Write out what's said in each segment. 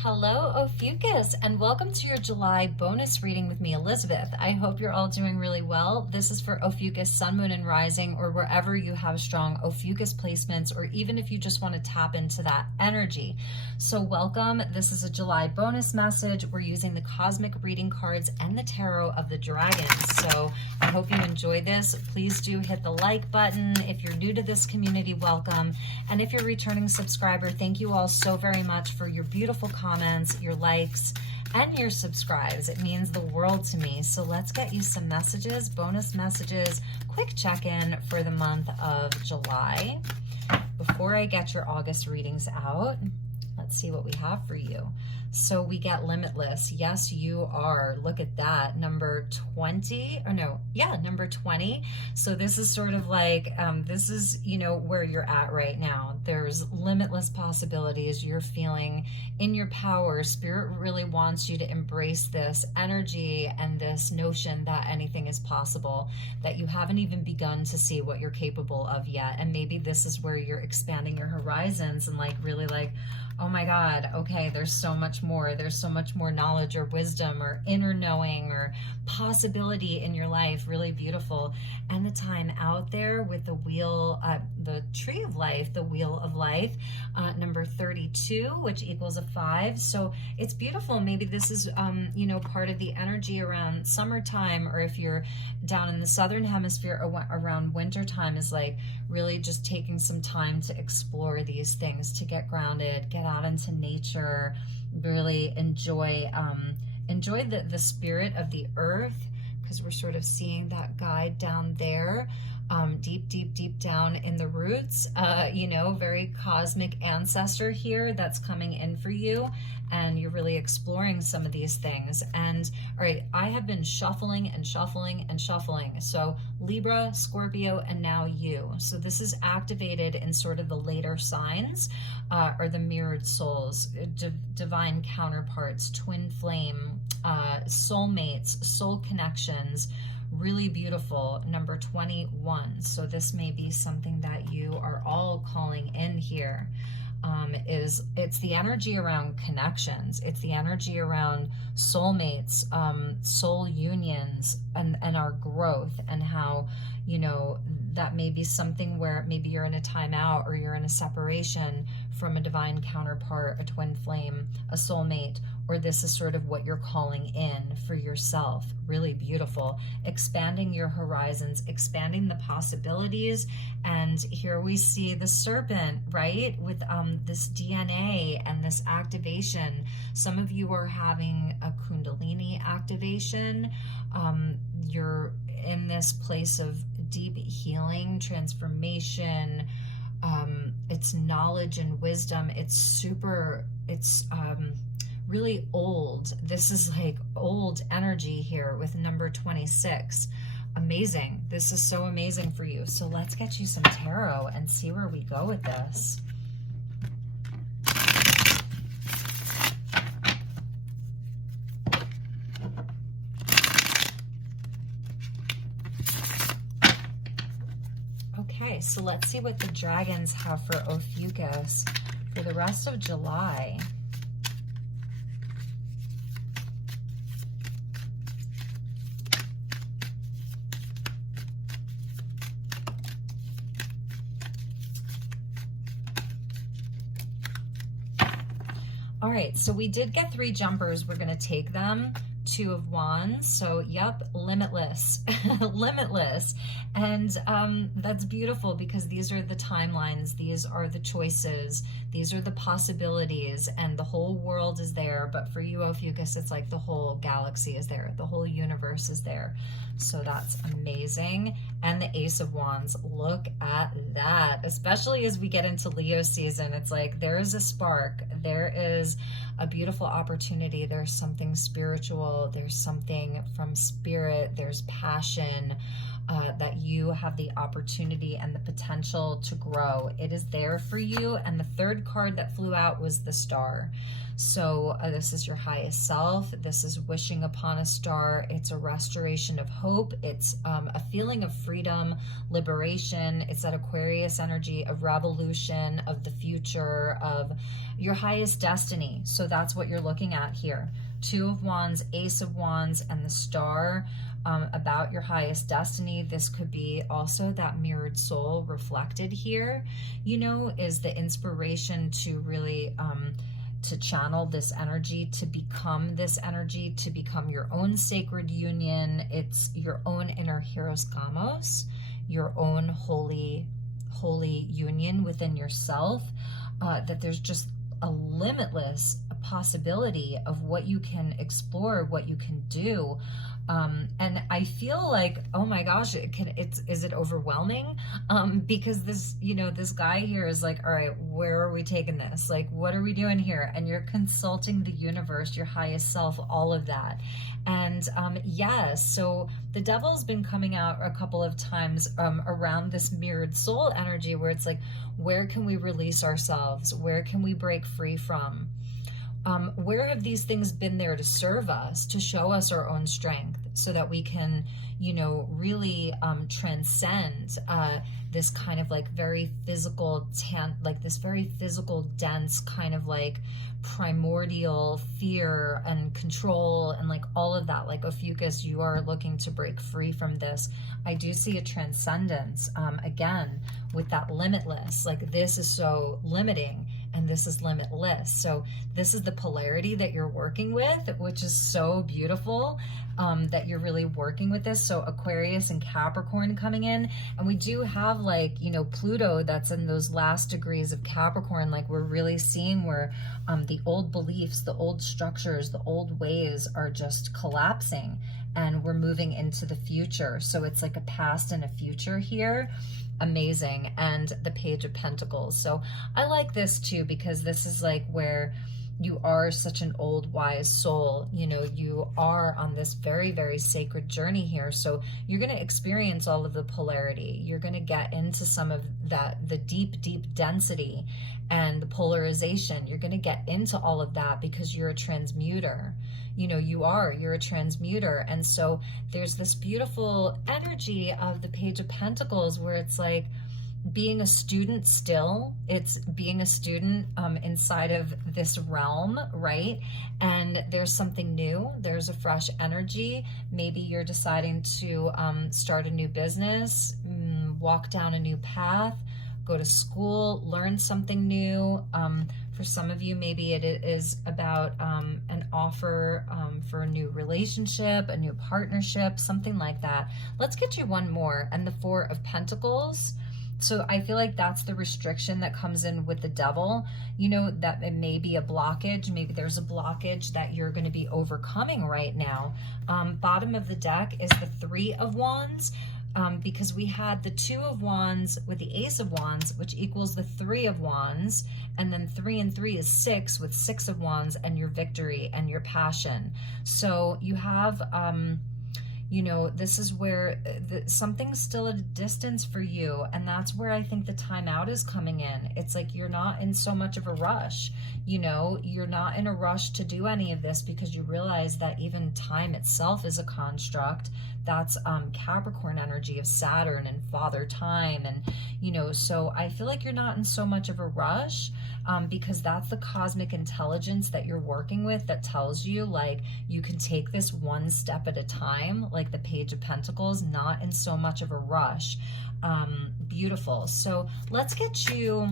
Hello, Ophiuchus, and welcome to your July bonus reading with me, Elizabeth. I hope you're all doing really well. This is for Ophiuchus, Sun, Moon, and Rising, or wherever you have strong Ophiuchus placements, or even if you just want to tap into that energy. So welcome. This is a July bonus message. We're using the cosmic reading cards and the tarot of the dragons. So I hope you enjoy this. Please do hit the like button. If you're new to this community, welcome. And if you're a returning subscriber, thank you all so very much for your beautiful comments, your likes, and your subscribes. It means the world to me. So let's get you some messages, bonus messages, quick check-in for the month of July. Before I get your August readings out, let's see what we have for you. So we get limitless. Yes, you are. Look at that. Number 20, or no, yeah, number 20. So this is sort of like, this is, where you're at right now. There's limitless possibilities. You're feeling in your power. Spirit really wants you to embrace this energy and this notion that anything is possible, that you haven't even begun to see what you're capable of yet. And maybe this is where you're expanding your horizons and really oh my God, okay, there's so much more. There's so much more knowledge or wisdom or inner knowing or possibility in your life. Really beautiful. And the time out there with the wheel, the tree of life, the wheel of life, number 32, which equals a 5. So it's beautiful. Maybe this is, part of the energy around summertime, or if you're down in the southern hemisphere around wintertime, is like really just taking some time to explore these things, to get grounded, get out into nature, really enjoy the spirit of the earth, because we're sort of seeing that guide down there, deep down in the roots, very cosmic ancestor here that's coming in for you, and you're really exploring some of these things. And all right, I have been shuffling and shuffling and shuffling. So Libra, Scorpio, and now you. So this is activated in sort of the later signs, or the mirrored souls, divine counterparts, twin flame, soulmates, soul connections. Really beautiful. Number 21. So this may be something that you are all calling in here. It's the energy around connections. It's the energy around soulmates, soul unions, and our growth, and how, that may be something where maybe you're in a timeout, or you're in a separation from a divine counterpart, a twin flame, a soulmate, or this is sort of what you're calling in for yourself. Really beautiful. Expanding your horizons, expanding the possibilities. And here we see the serpent, right? With this DNA and this activation. Some of you are having a Kundalini activation. You're in this place of deep healing, transformation. It's knowledge and wisdom. It's really old. This is like old energy here with number 26. Amazing. This is so amazing for you. So let's get you some tarot and see where we go with this. Okay, so let's see what the dragons have for Ophiuchus for the rest of July. All right, so we did get 3 jumpers. We're going to take them. 2 of Wands. So, yep, limitless, limitless. And that's beautiful, because these are the timelines. These are the choices. These are the possibilities, and the whole world is there. But for you, Ophiuchus, it's like the whole galaxy is there. The whole universe is there. So that's amazing. And the Ace of Wands, look at that. Especially as we get into Leo season, it's like there is a spark. There is a beautiful opportunity. There's something spiritual. There's something from spirit. There's passion, that you have the opportunity and the potential to grow. It is there for you. And the third card that flew out was the Star. So this is your highest self. This is wishing upon a star. It's a restoration of hope. It's a feeling of freedom, liberation. It's that Aquarius energy of revolution, of the future, of your highest destiny. So that's what you're looking at here. Two of Wands, Ace of Wands, and the star. About your highest destiny. This could be also that mirrored soul reflected here, you know, is the inspiration to really to channel this energy, to become this energy, to become your own sacred union. It's your own inner hieros gamos, your own holy union within yourself, that there's just a limitless possibility of what you can explore, what you can do. And I feel like, oh my gosh, is it overwhelming? Because this, you know, this guy here is like, all right, where are we taking this? Like, what are we doing here? And you're consulting the universe, your highest self, all of that. And yes, so the devil's been coming out a couple of times around this mirrored soul energy, where it's like, where can we release ourselves? Where can we break free from? Where have these things been there to serve us, to show us our own strength, so that we can, you know, really transcend this kind of like very physical, like this very physical, dense kind of like primordial fear and control and like all of that. Like Ophiuchus, you are looking to break free from this. I do see a transcendence, again, with that limitless. Like this is so limiting, and this is limitless. So this is the polarity that you're working with, which is so beautiful, that you're really working with this. So Aquarius and Capricorn coming in, and we do have like, you know, Pluto that's in those last degrees of Capricorn. Like we're really seeing where the old beliefs, the old structures, the old ways are just collapsing, and we're moving into the future. So it's like a past and a future here. Amazing. And the Page of Pentacles. So I like this too, because this is like where you are such an old wise soul. You know, you are on this very, very sacred journey here. So you're going to experience all of the polarity. You're going to get into some of that, the deep, deep density and the polarization. You're going to get into all of that because you're a transmuter. You know, you're a transmuter. And so there's this beautiful energy of the Page of Pentacles where it's like being a student still. It's being a student inside of this realm, right? And there's something new. There's a fresh energy. Maybe you're deciding to start a new business, walk down a new path, go to school, learn something new. For some of you, maybe it is about an offer for a new relationship, a new partnership, something like that. Let's get you one more. And the Four of Pentacles. So I feel like that's the restriction that comes in with the devil, you know, that it may be a blockage. Maybe there's a blockage that you're going to be overcoming right now. Bottom of the deck is the Three of Wands. Because we had the Two of Wands with the Ace of Wands, which equals the Three of Wands, and then 3 and 3 is 6 with Six of Wands and your victory and your passion. So you have, you know, this is where something's still at a distance for you, and that's where I think the time out is coming in. It's like you're not in so much of a rush, you know, you're not in a rush to do any of this because you realize that even time itself is a construct. That's Capricorn energy of Saturn and Father Time. And, you know, so I feel like you're not in so much of a rush because that's the cosmic intelligence that you're working with that tells you, like, you can take this one step at a time, like the Page of Pentacles, not in so much of a rush. Beautiful. So let's get you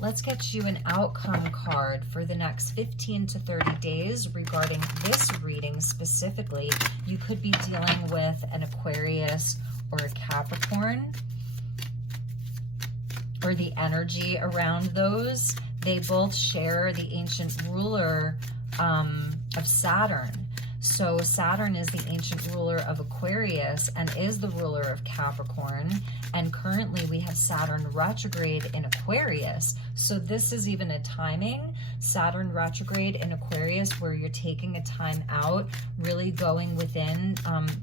an outcome card for the next 15 to 30 days regarding this reading specifically. You could be dealing with an Aquarius or a Capricorn, or the energy around those. They both share the ancient ruler of Saturn. So Saturn is the ancient ruler of Aquarius and is the ruler of Capricorn. And currently we have Saturn retrograde in Aquarius. So this is even a timing Saturn retrograde in Aquarius, where you're taking a time out, really going within.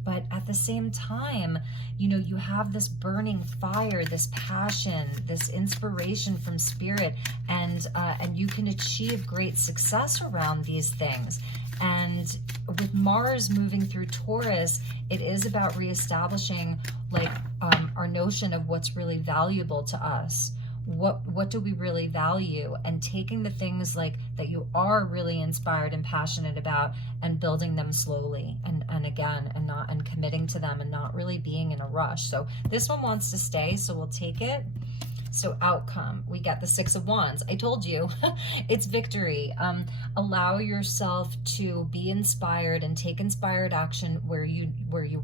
But at the same time, you know, you have this burning fire, this passion, this inspiration from spirit, and you can achieve great success around these things. And with Mars moving through Taurus, it is about reestablishing like our notion of what's really valuable to us. What do we really value, and taking the things like that you are really inspired and passionate about and building them slowly and again and committing to them and not really being in a rush. So this one wants to stay, so we'll take it. So outcome, we got the Six of Wands. I told you, it's victory. Allow yourself to be inspired and take inspired action where you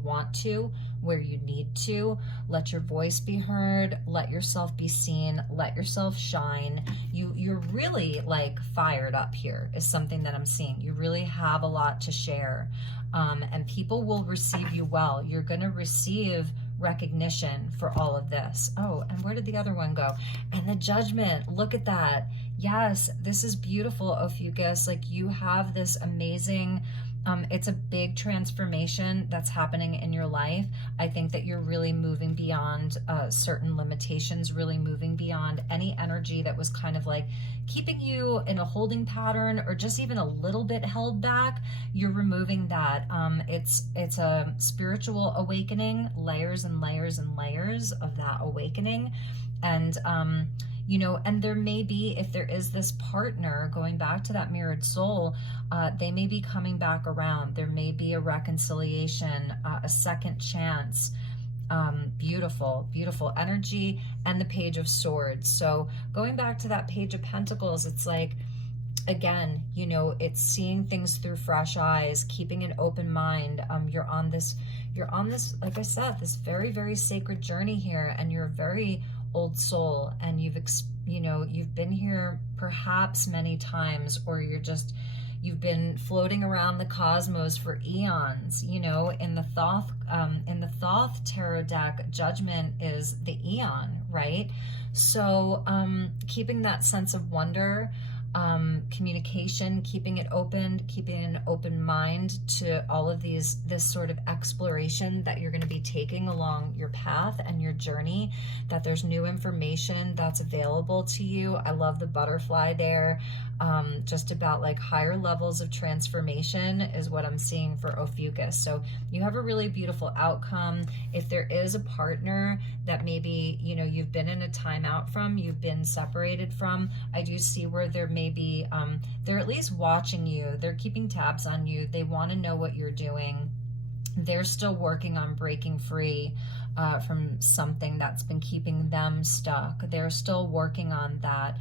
want to, where you need to. Let your voice be heard. Let yourself be seen. Let yourself shine. You're really like fired up here is something that I'm seeing. You really have a lot to share, and people will receive you well. You're going to receive recognition for all of this. Oh, and where did the other one go? And the Judgment, look at that. Yes, this is beautiful, Ophiuchus. Like, you have this amazing, it's a big transformation that's happening in your life. I think that you're really moving beyond certain limitations, really moving beyond any energy that was kind of like keeping you in a holding pattern or just even a little bit held back. You're removing that. It's a spiritual awakening, layers and layers and layers of that awakening. And you know, and there may be, if there is this partner, going back to that mirrored soul, they may be coming back around. There may be a reconciliation, a second chance. Beautiful, beautiful energy. And the Page of Swords. So going back to that Page of Pentacles, it's like, again, you know, it's seeing things through fresh eyes, keeping an open mind. You're on this, like I said, this very, very sacred journey here, and you're a very old soul, and you've been here perhaps many times, or you've been floating around the cosmos for eons. You know, in the Thoth tarot deck, Judgment is the eon, right? So keeping that sense of wonder, communication, keeping it open, keeping an open mind to all of this sort of exploration that you're going to be taking along your path and your journey, that there's new information that's available to you. I love the butterfly there. Just about like higher levels of transformation is what I'm seeing for Ophiuchus. So you have a really beautiful outcome. If there is a partner that maybe, you know, you've been in a timeout from, you've been separated from, I do see where there may be, they're at least watching you. They're keeping tabs on you. They want to know what you're doing. They're still working on breaking free from something that's been keeping them stuck. They're still working on that,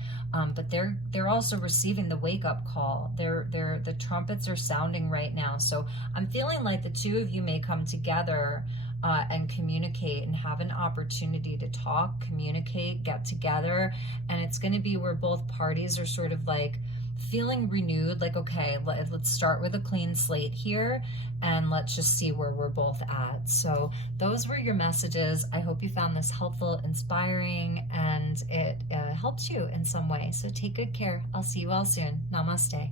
but they're also receiving the wake-up call. The trumpets are sounding right now. So I'm feeling like the two of you may come together and communicate and have an opportunity to talk, communicate, get together, and it's going to be where both parties are sort of like feeling renewed, like, okay, let's start with a clean slate here, and let's just see where we're both at. So those were your messages. I hope you found this helpful, inspiring, and it helps you in some way. So take good care. I'll see you all soon. Namaste.